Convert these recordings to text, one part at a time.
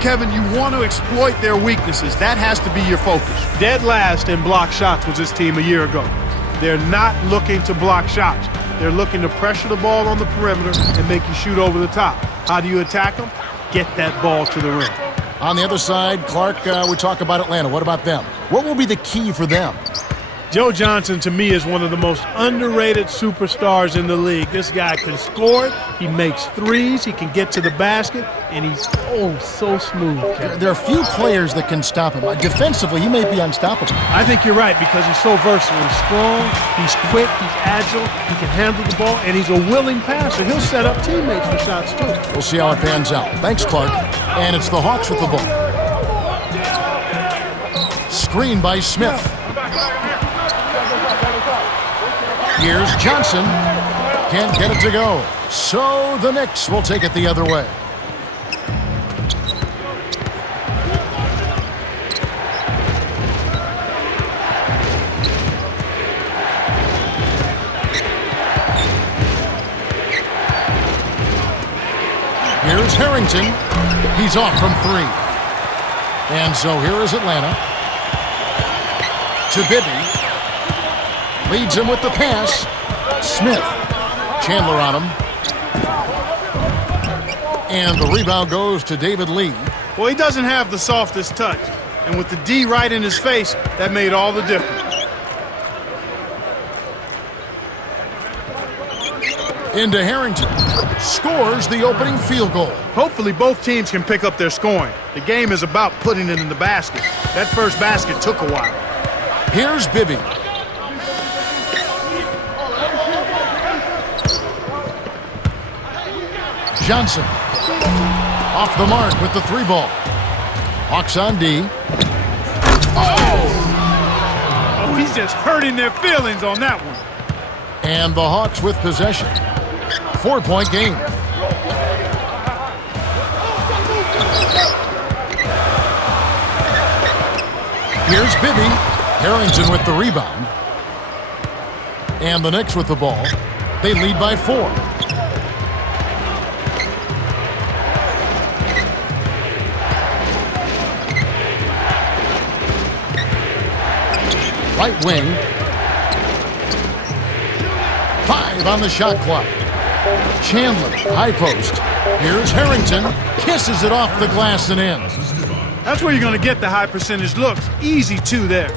Kevin, you want to exploit their weaknesses. That has to be your focus. Dead last in block shots was this team a year ago. They're not looking to block shots. They're looking to pressure the ball on the perimeter and make you shoot over the top. How do you attack them? Get that ball to the rim. On the other side, Clark, we talk about Atlanta. What about them? What will be the key for them? Joe Johnson, to me, is one of the most underrated superstars in the league. This guy can score, he makes threes, he can get to the basket, and he's so smooth. There are few players that can stop him. Defensively, he may be unstoppable. I think you're right because he's so versatile. He's strong, he's quick, he's agile, he can handle the ball, and he's a willing passer. He'll set up teammates for shots, too. We'll see how it pans out. Thanks, Clark. And it's the Hawks with the ball. Screen by Smith. Here's Johnson. Can't get it to go. So the Knicks will take it the other way. Here's Harrington. He's off from three. And so here is Atlanta. To Bibby. Leads him with the pass. Smith. Chandler on him. And the rebound goes to David Lee. Well, he doesn't have the softest touch. And with the D right in his face, that made all the difference. Into Harrington. Scores the opening field goal. Hopefully both teams can pick up their scoring. The game is about putting it in the basket. That first basket took a while. Here's Bibby. Johnson. Off the mark with the three ball. Hawks on D. Oh, he's just hurting their feelings on that one. And the Hawks with possession. 4-point game. Here's Bibby. Harrington with the rebound. And the Knicks with the ball. They lead by 4. Right wing. 5 on the shot clock. Chandler, high post. Here's Harrington. Kisses it off the glass and in. That's where you're going to get the high percentage looks. Easy two there.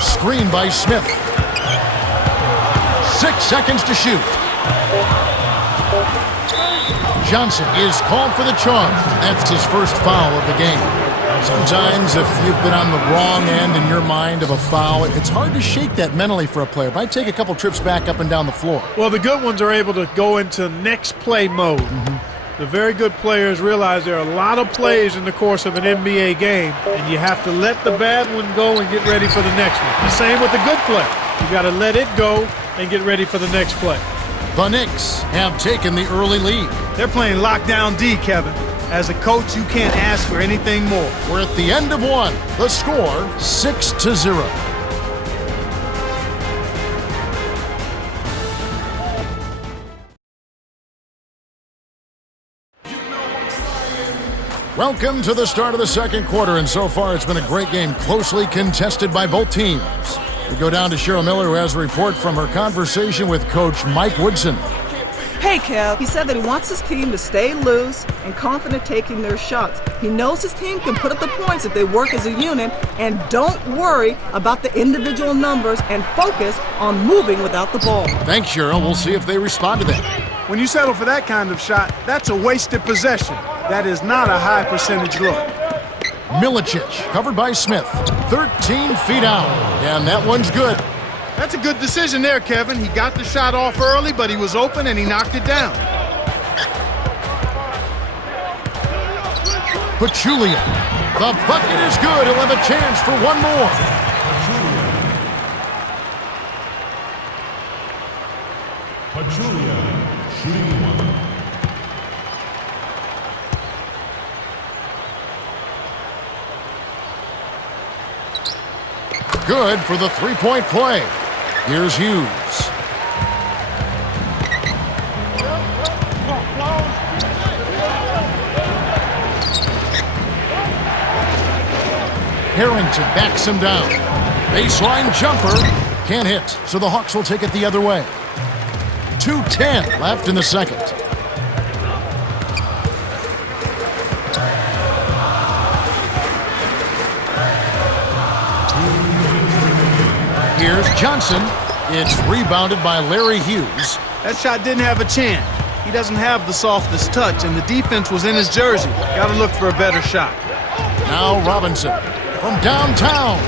Screen by Smith. 6 seconds to shoot. Johnson is called for the charge. That's his first foul of the game. Sometimes if you've been on the wrong end in your mind of a foul, it's hard to shake that mentally for a player. Might take a couple trips back up and down the floor. Well, the good ones are able to go into next play mode. The very good players realize there are a lot of plays in the course of an NBA game, and you have to let the bad one go and get ready for the next one. The same with the good play. You got to let it go and get ready for the next play. The Knicks have taken the early lead. They're playing lockdown D, Kevin. As a coach, you can't ask for anything more. We're at the end of one. The score, 6-0. Welcome to the start of the second quarter, and so far it's been a great game, closely contested by both teams. We go down to Cheryl Miller, who has a report from her conversation with Coach Mike Woodson. Hey, Kev. He said that he wants his team to stay loose and confident taking their shots. He knows his team can put up the points if they work as a unit, and don't worry about the individual numbers and focus on moving without the ball. Thanks, Cheryl. We'll see if they respond to that. When you settle for that kind of shot, that's a wasted possession. That is not a high percentage look. Milicic, covered by Smith, 13 feet out, and that one's good. That's a good decision there, Kevin. He got the shot off early, but he was open and he knocked it down. Pachulia, the bucket is good. He'll have a chance for one more. Pachulia, shooting one. Good for the three-point play. Here's Hughes. Harrington backs him down. Baseline jumper. Can't hit, so the Hawks will take it the other way. 2:10 left in the second. Here's Johnson. It's rebounded by Larry Hughes. That shot didn't have a chance. He doesn't have the softest touch, and the defense was in his jersey. Got to look for a better shot. Now Robinson from downtown.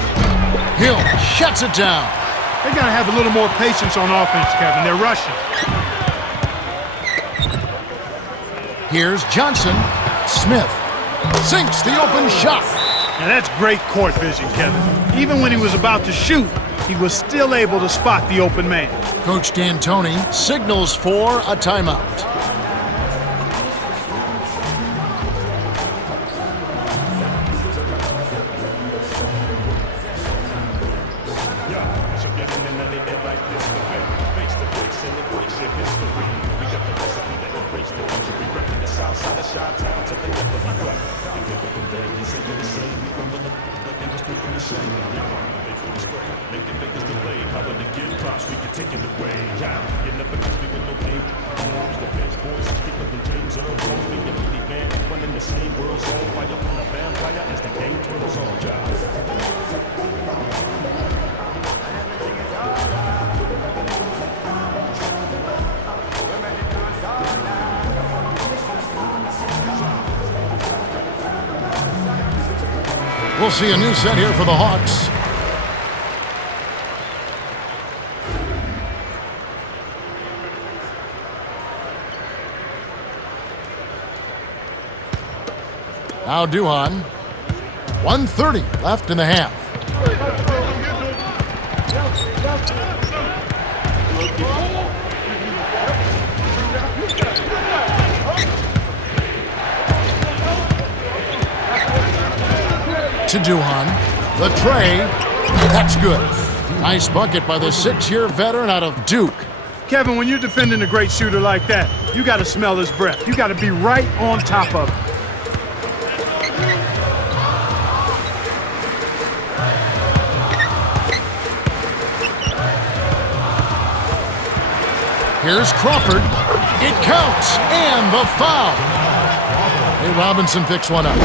Hill shuts it down. They got to have a little more patience on offense, Kevin. They're rushing. Here's Johnson. Smith sinks the open shot. Now that's great court vision, Kevin. Even when he was about to shoot, he was still able to spot the open man. Coach D'Antoni signals for a timeout. We'll see a new set here for the Hawks. Now Duhan. 1:30 left in the half. To Duhan. The tray. That's good. Nice bucket by the 6-year veteran out of Duke. Kevin, when you're defending a great shooter like that, you got to smell his breath. You got to be right on top of it. Here's Crawford. It counts. And the foul. Hey, Robinson picks one up.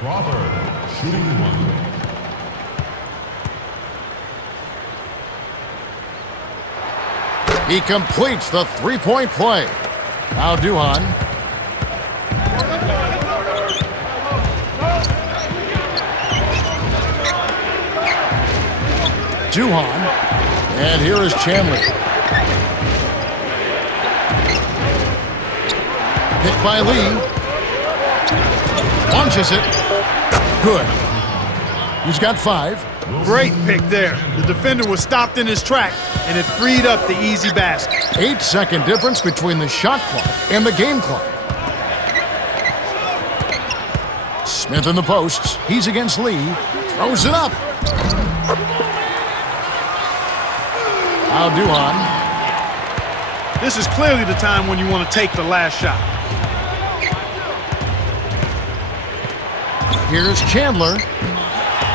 Crawford, shooting one. He completes the three-point play. Now Duhan. Duhan. And here is Chandler. Hit by Lee. Launches it. Good. He's got 5. Great pick there. The defender was stopped in his track, and it freed up the easy basket. 8-second difference between the shot clock and the game clock. Smith in the posts. He's against Lee. Throws it up. Now Duhan. This is clearly the time when you want to take the last shot. Here's Chandler.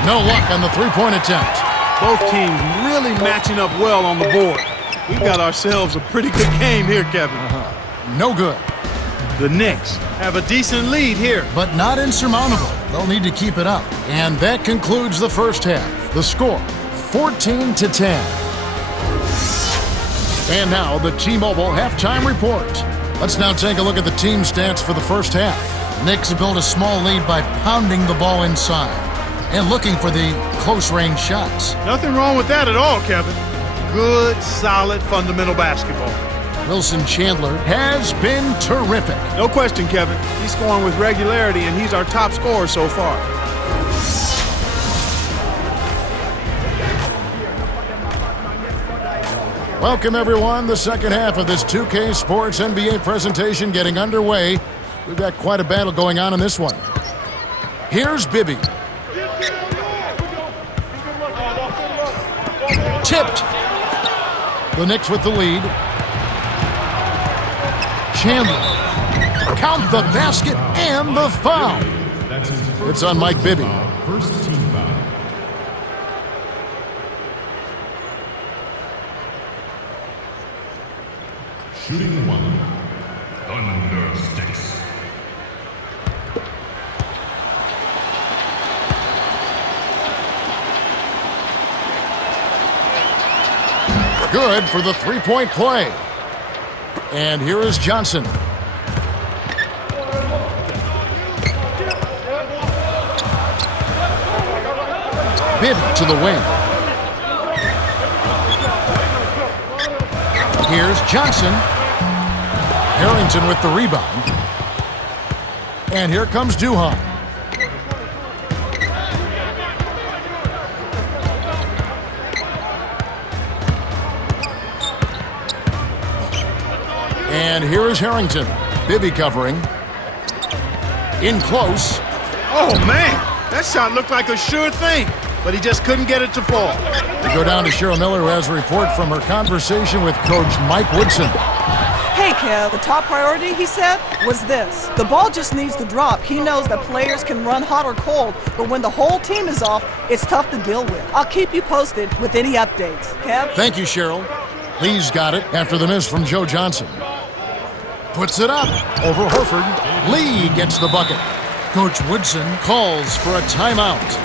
No luck on the three-point attempt. Both teams really matching up well on the board. We've got ourselves a pretty good game here, Kevin. No good. The Knicks have a decent lead here. But not insurmountable. They'll need to keep it up. And that concludes the first half. The score, 14-10. And now the T-Mobile halftime report. Let's now take a look at the team stats for the first half. Knicks built a small lead by pounding the ball inside and looking for the close-range shots. Nothing wrong with that at all, Kevin. Good, solid, fundamental basketball. Wilson Chandler has been terrific. No question, Kevin. He's scoring with regularity, and he's our top scorer so far. Welcome, everyone. The second half of this 2K Sports NBA presentation getting underway. We've got quite a battle going on in this one. Here's Bibby. Tipped. The Knicks with the lead. Chandler. Count the basket and the foul. It's on Mike Bibby. First team foul. Shooting one. Thunder sticks. Good for the three-point play. And here is Johnson. Bibby to the wing. Here's Johnson. Harrington with the rebound. And here comes Duhan. And here is Harrington. Bibby covering. In close. Oh, man. That shot looked like a sure thing, but he just couldn't get it to fall. We go down to Cheryl Miller, who has a report from her conversation with Coach Mike Woodson. Hey, Kev, the top priority, he said, was this. The ball just needs to drop. He knows that players can run hot or cold, but when the whole team is off, it's tough to deal with. I'll keep you posted with any updates. Kev? Thank you, Cheryl. Lee's got it after the miss from Joe Johnson. Puts it up over Horford. Lee gets the bucket. Coach Woodson calls for a timeout.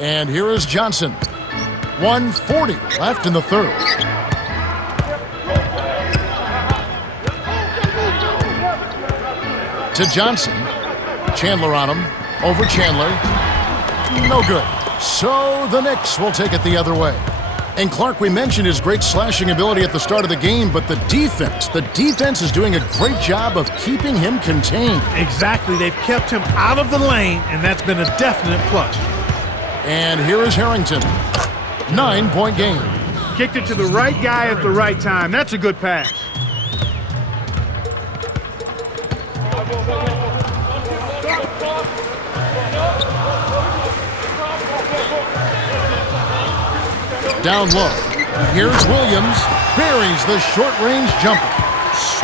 And here is Johnson. 1:40 left in the third. To Johnson. Chandler on him. Over Chandler. No good. So the Knicks will take it the other way. And Clark, we mentioned his great slashing ability at the start of the game, but the defense is doing a great job of keeping him contained. Exactly. They've kept him out of the lane, and that's been a definite plus. And here is Harrington. 9-point game. Kicked it to the right guy at the right time. That's a good pass. Down low. Here's Williams. Buries the short-range jumper.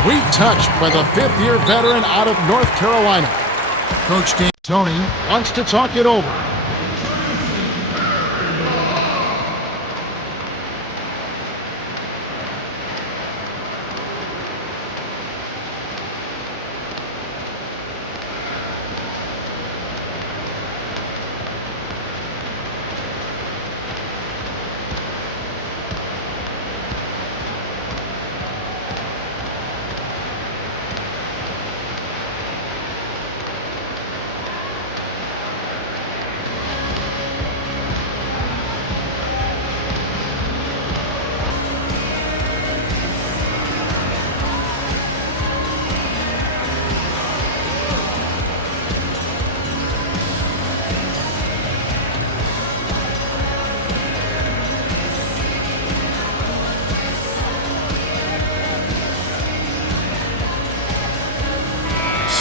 Sweet touch by the fifth-year veteran out of North Carolina. Coach D'Antoni wants to talk it over.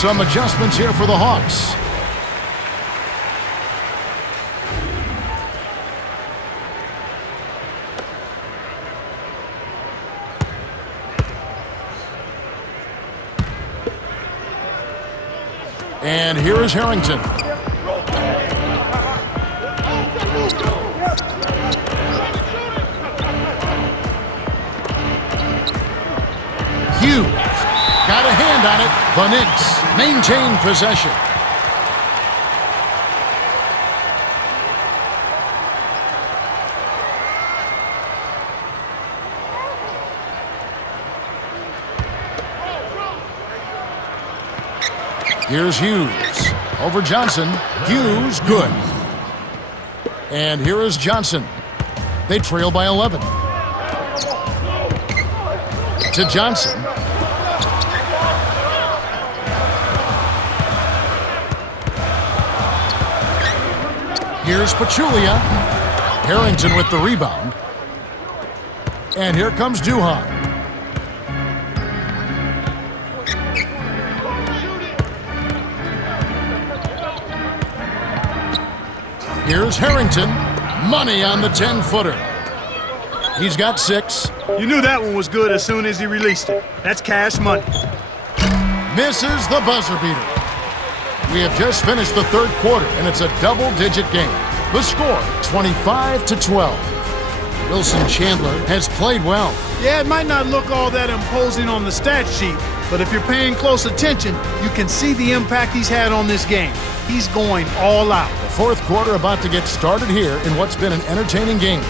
Some adjustments here for the Hawks. And here is Harrington. Hughes got a hand on it. The Knicks maintain possession. Here's Hughes. Over Johnson. Hughes, good. And here is Johnson. They trail by 11. To Johnson. Here's Pachulia. Harrington with the rebound. And here comes Duhan. Here's Harrington. Money on the 10-footer. He's got 6. You knew that one was good as soon as he released it. That's cash money. Misses the buzzer beater. We have just finished the third quarter, and it's a double-digit game. The score, 25-12. Wilson Chandler has played well. Yeah, it might not look all that imposing on the stat sheet, but if you're paying close attention, you can see the impact he's had on this game. He's going all out. The fourth quarter about to get started here in what's been an entertaining game.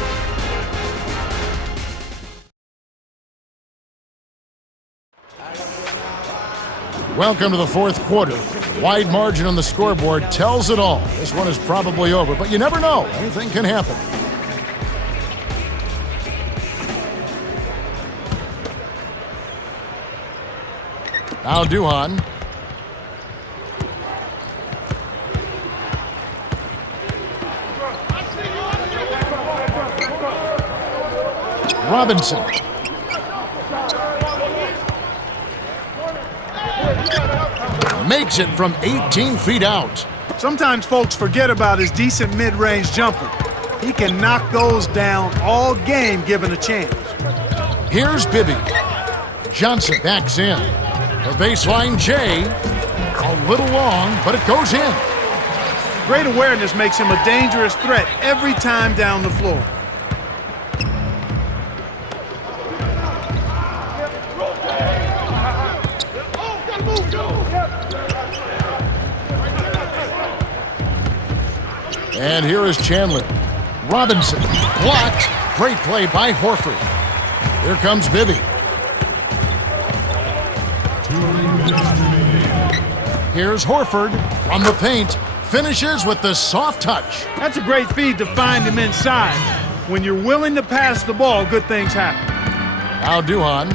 Welcome to the fourth quarter. Wide margin on the scoreboard tells it all. This one is probably over, but you never know. Anything can happen. Now Duhan. Robinson. Makes it from 18 feet out. Sometimes folks forget about his decent mid-range jumper. He can knock those down all game given a chance. Here's Bibby. Johnson backs in. The baseline J. A little long, but it goes in. Great awareness makes him a dangerous threat every time down the floor. And here is Chandler. Robinson blocked. Great play by Horford. Here comes Bibby. Here's Horford from the paint. Finishes with the soft touch. That's a great feed to find him inside. When you're willing to pass the ball, good things happen. Now Duhan.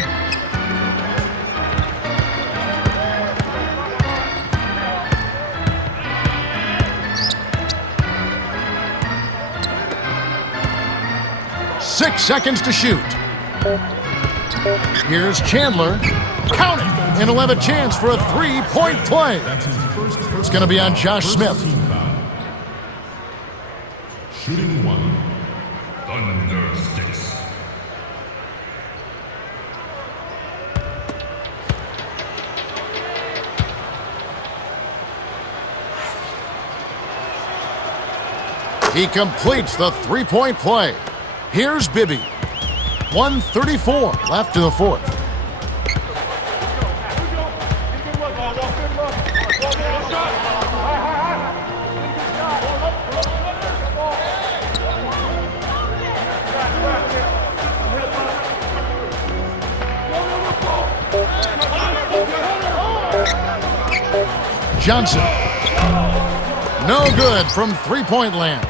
Six seconds to shoot. Here's Chandler. Count it! And he'll have a chance for a three-point play. It's going to be on Josh Smith. Shooting one. Thunder Sticks. He completes the three-point play. Here's Bibby. 1:34 left in the fourth. Johnson. No good from three-point land.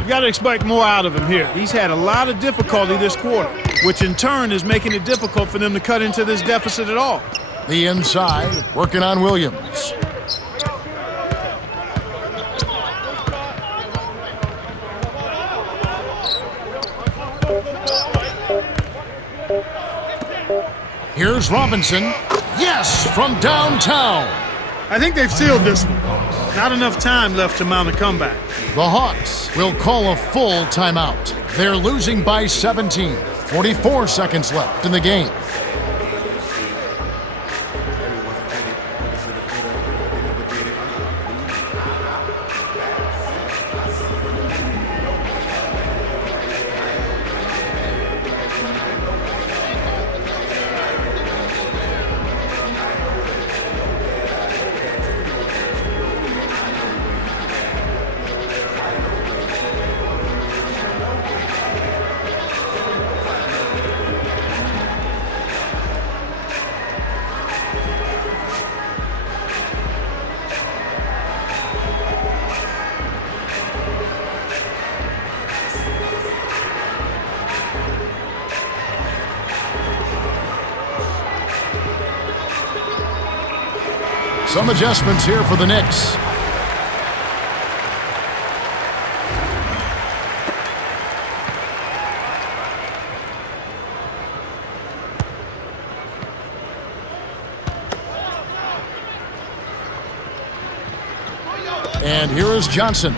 You got to expect more out of him here. He's had a lot of difficulty this quarter, which in turn is making it difficult for them to cut into this deficit at all. The inside, working on Williams. Here's Robinson. Yes, from downtown. I think they've sealed this one. Not enough time left to mount a comeback. The Hawks will call a full timeout. They're losing by 17. 44 seconds left in the game. Some adjustments here for the Knicks. And here is Johnson.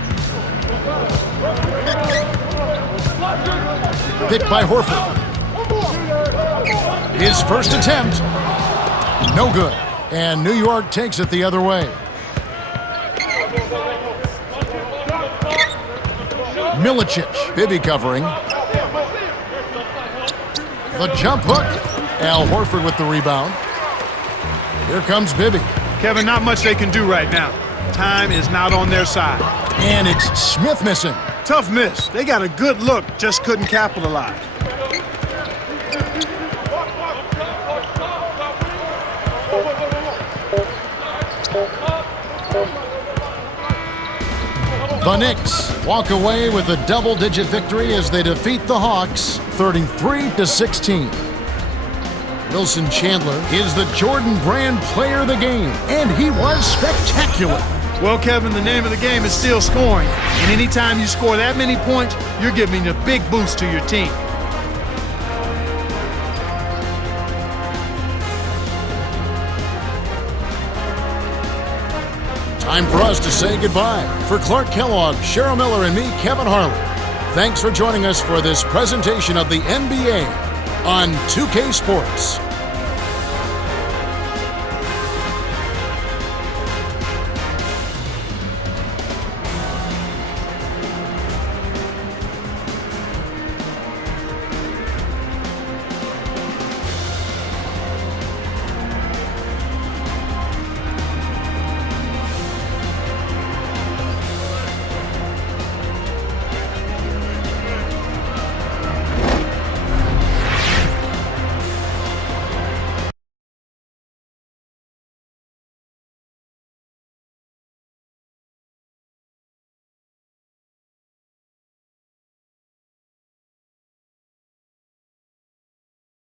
Picked by Horford. His first attempt. No good. And New York takes it the other way. Milicic. Bibby covering. The jump hook. Al Horford with the rebound. Here comes Bibby. Kevin, not much they can do right now. Time is not on their side. And it's Smith missing. Tough miss. They got a good look, just couldn't capitalize. The Knicks walk away with a double-digit victory as they defeat the Hawks 33-16. Wilson Chandler is the Jordan Brand Player of the Game, and he was spectacular. Well, Kevin, the name of the game is still scoring. And anytime you score that many points, you're giving a big boost to your team. Time for us to say goodbye. For Clark Kellogg, Cheryl Miller, and me, Kevin Harlan, thanks for joining us for this presentation of the NBA on 2K Sports.